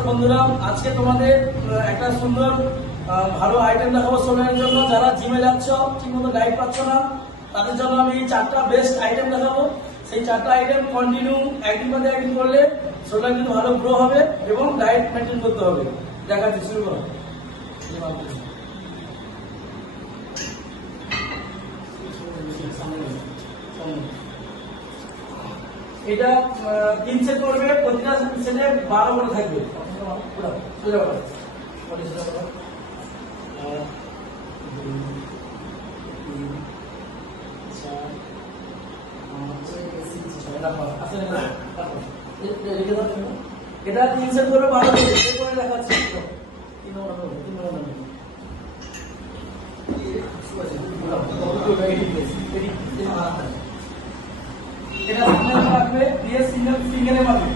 নমস্কার বন্ধুরা, আজকে তোমাদের একটা সুন্দর ভালো আইটেম দেখাবো সোলারের জন্য। যারা জিমে যাচ্ছ ঠিক মতো ডায়েট পাচ্ছ না, তাদের জন্য আমি 4টা বেস্ট আইটেম দেখাবো। সেই 4টা আইটেম কন্টিনিউ একদিন বাদে একদিন করলে সোলার কিন্তু ভালো গ্রো হবে এবং ডায়েট মেনটেন করতে হবে। দেখাচ্ছি, শুরু করো। এটা 3 সেট করবে, প্রতিটা সেটে 12 করে থাকবে। এটা 3 সেট করবে 12 করে দেখাচ্ছি। এটা সামনে রাখবে, দিয়ে সিঙ্গেলে মারবে।